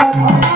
Thank you.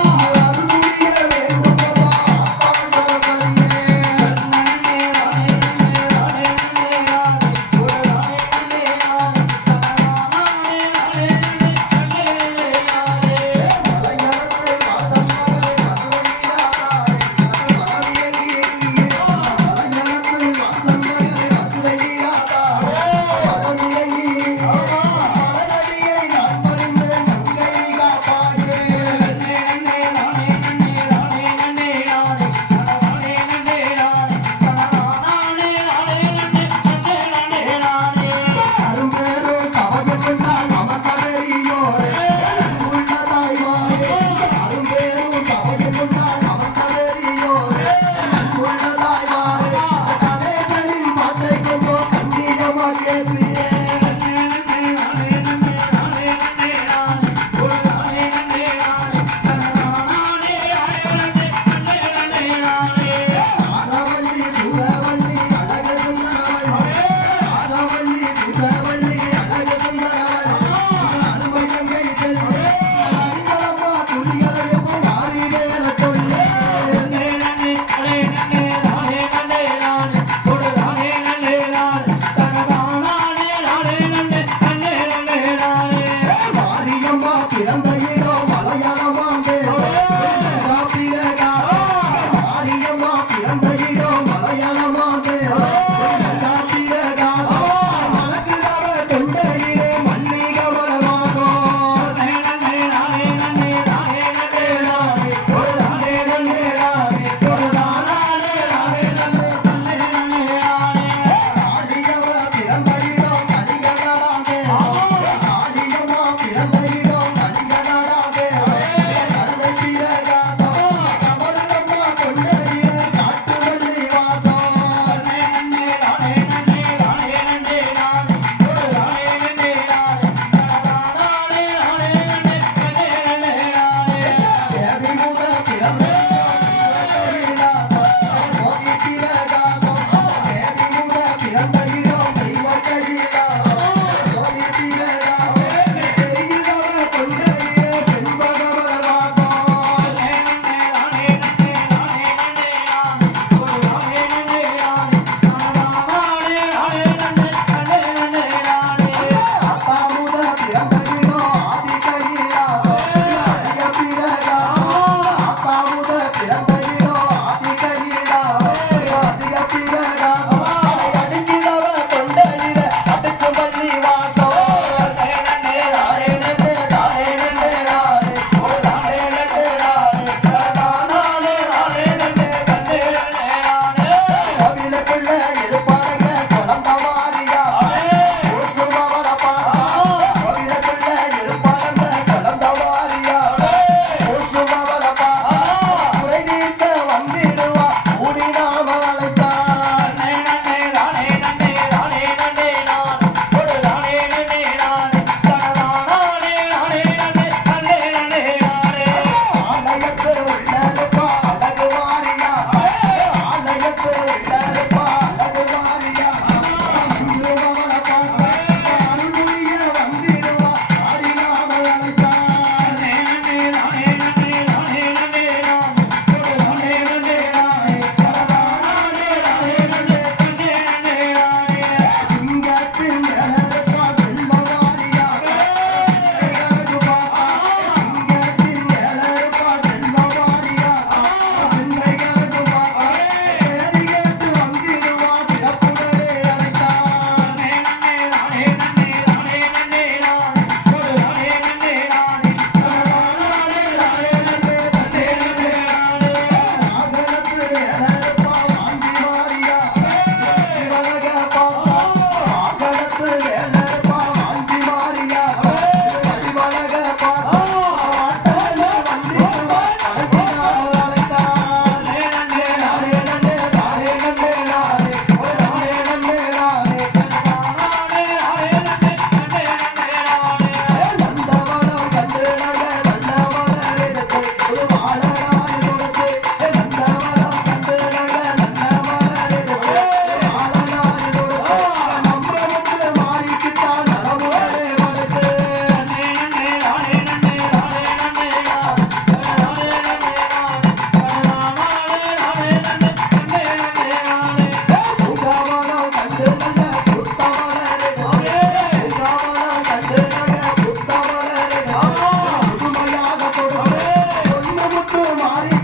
তোমারে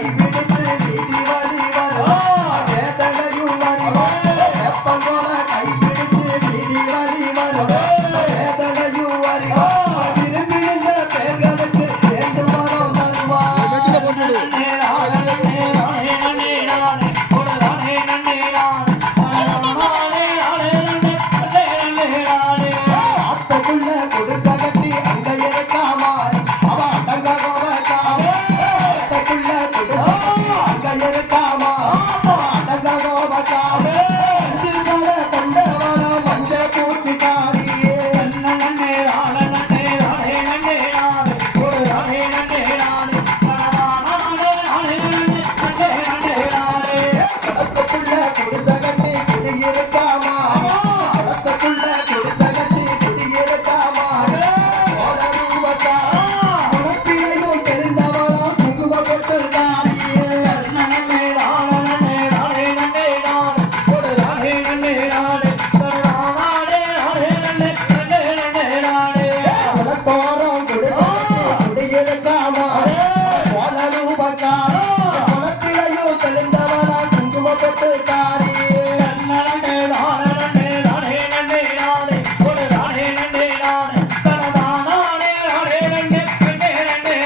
I